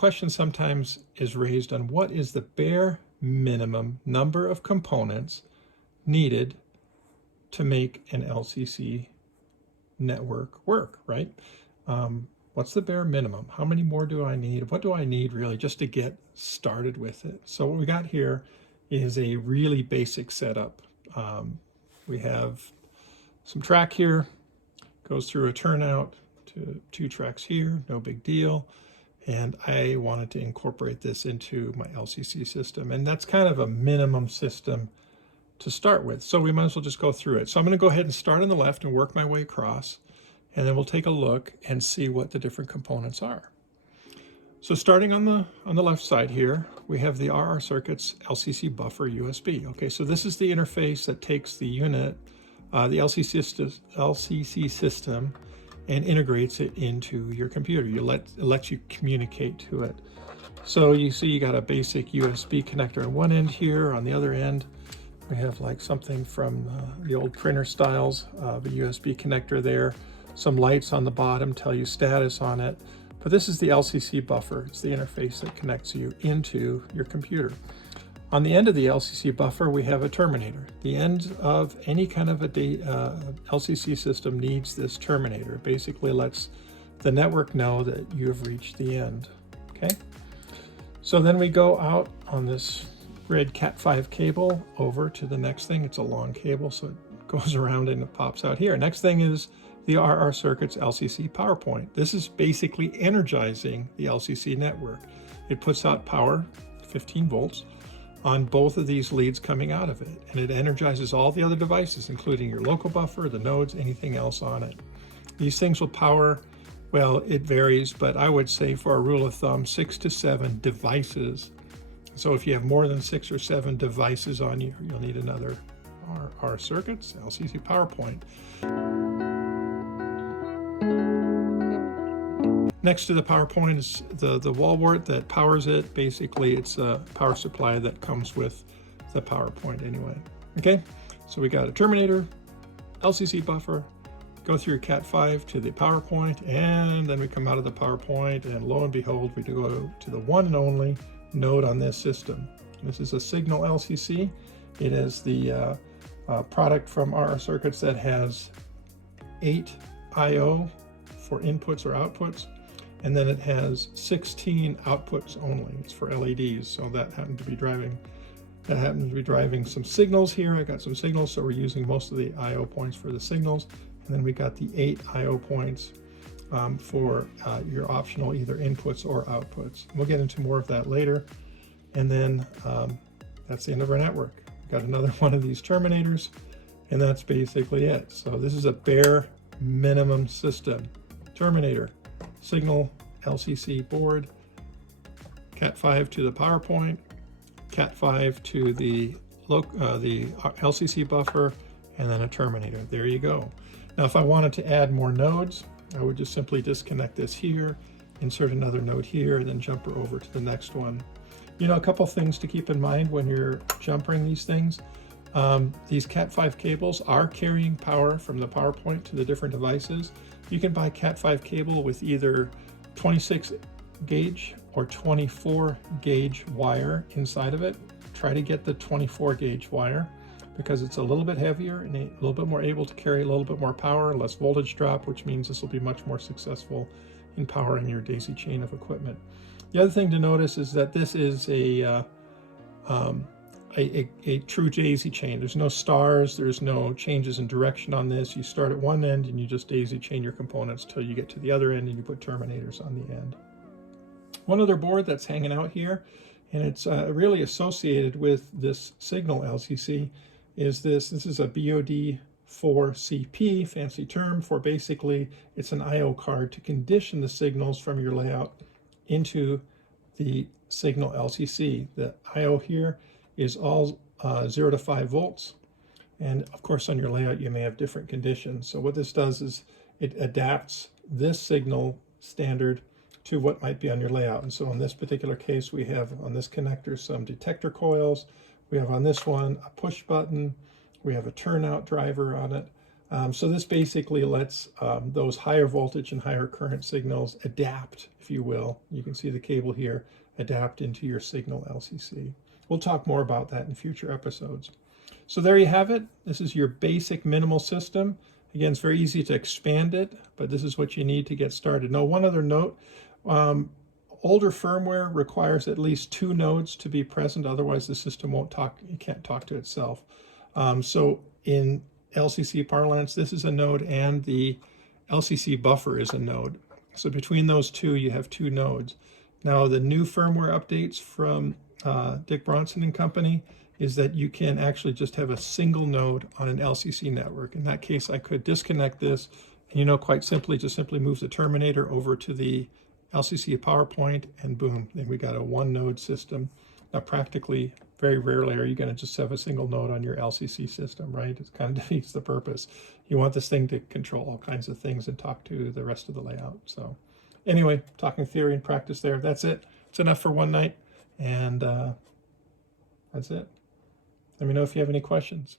question sometimes is raised on what is the bare minimum number of components needed to make an LCC network work, right? What's the bare minimum? How many more do I need? What do I need really just to get started with it? So what we got here is a really basic setup. We have some track here, goes through a turnout to 2 tracks here, no big deal. And I wanted to incorporate this into my LCC system. And that's kind of a minimum system to start with. So we might as well just go through it. So I'm going to go ahead and start on the left and work my way across. And then we'll take a look and see what the different components are. So starting on the left side here, we have the RR Circuits LCC Buffer USB. Okay, so this is the interface that takes the unit, the LCC system, and integrates it into your computer. It lets you communicate to it. So you see you got a basic USB connector on one end here. On the other end, we have like something from the old printer styles of a USB connector there. Some lights on the bottom tell you status on it. But this is the LCC buffer. It's the interface that connects you into your computer. On the end of the LCC buffer, we have a terminator. The end of any kind of a LCC system needs this terminator. It basically lets the network know that you have reached the end. Okay. So then we go out on this red Cat5 cable over to the next thing. It's a long cable, so it goes around and it pops out here. Next thing is the RR Circuits LCC power point. This is basically energizing the LCC network. It puts out power, 15 volts, on both of these leads coming out of it. And it energizes all the other devices, including your local buffer, the nodes, anything else on it. These things will power, well, it varies, but I would say for a rule of thumb, 6 to 7 devices. So if you have more than 6 or 7 devices on you, you'll need another RR Circuits LCC power point. Next to the power point is the wall wart that powers it. Basically, it's a power supply that comes with the power point anyway. Okay, so we got a terminator, LCC buffer, go through your Cat5 to the power point, and then we come out of the power point, and lo and behold, we go to the one and only node on this system. This is a Signal LCC. It is the product from RR Circuits that has 8 I/O for inputs or outputs. And then it has 16 outputs only. It's for LEDs, so that happened to be driving some signals here. I got some signals, so we're using most of the I/O points for the signals. And then we got the 8 I/O points for your optional either inputs or outputs. We'll get into more of that later. And then that's the end of our network. We've got another one of these terminators, and that's basically it. So this is a bare minimum system. Terminator, Signal LCC board, Cat5 to the power point, Cat5 to the LCC buffer, and then a terminator. There you go. Now, if I wanted to add more nodes, I would just simply disconnect this here, insert another node here, and then jumper over to the next one. You know, a couple things to keep in mind when you're jumpering these things. These Cat5 cables are carrying power from the power point to the different devices. You can buy Cat5 cable with either 26 gauge or 24 gauge wire inside of it. Try to get the 24 gauge wire because it's a little bit heavier and a little bit more able to carry a little bit more power, less voltage drop, which means this will be much more successful in powering your daisy chain of equipment. The other thing to notice is that this is a true daisy chain. There's no stars, there's no changes in direction on this. You start at one end and you just daisy chain your components till you get to the other end and you put terminators on the end. One other board that's hanging out here, and it's really associated with this Signal LCC, is this is a BOD4CP, fancy term for basically it's an I/O card to condition the signals from your layout into the Signal LCC. The I/O here is all 0 to 5 volts. And of course, on your layout, you may have different conditions. So what this does is it adapts this signal standard to what might be on your layout. And so in this particular case, we have on this connector some detector coils. We have on this one a push button. We have a turnout driver on it. So this basically lets those higher voltage and higher current signals adapt, if you will. You can see the cable here, adapt into your signal LCC. We'll talk more about that in future episodes. So there you have it. This is your basic minimal system. Again, it's very easy to expand it, but this is what you need to get started. Now, one other note, older firmware requires at least 2 nodes to be present, otherwise the system won't talk, it can't talk to itself. So in LCC parlance, this is a node and the LCC buffer is a node. So between those two, you have 2 nodes. Now the new firmware updates from Dick Bronson and company is that you can actually just have a single node on an LCC network. In that case, I could disconnect this and, quite simply, just simply move the terminator over to the LCC power point and boom, then we got a 1-node system. Now practically, very rarely are you going to just have a single node on your LCC system, right? It kind of defeats the purpose. You want this thing to control all kinds of things and talk to the rest of the layout. So anyway, talking theory and practice there. That's it. It's enough for one night. And that's it. Let me know if you have any questions.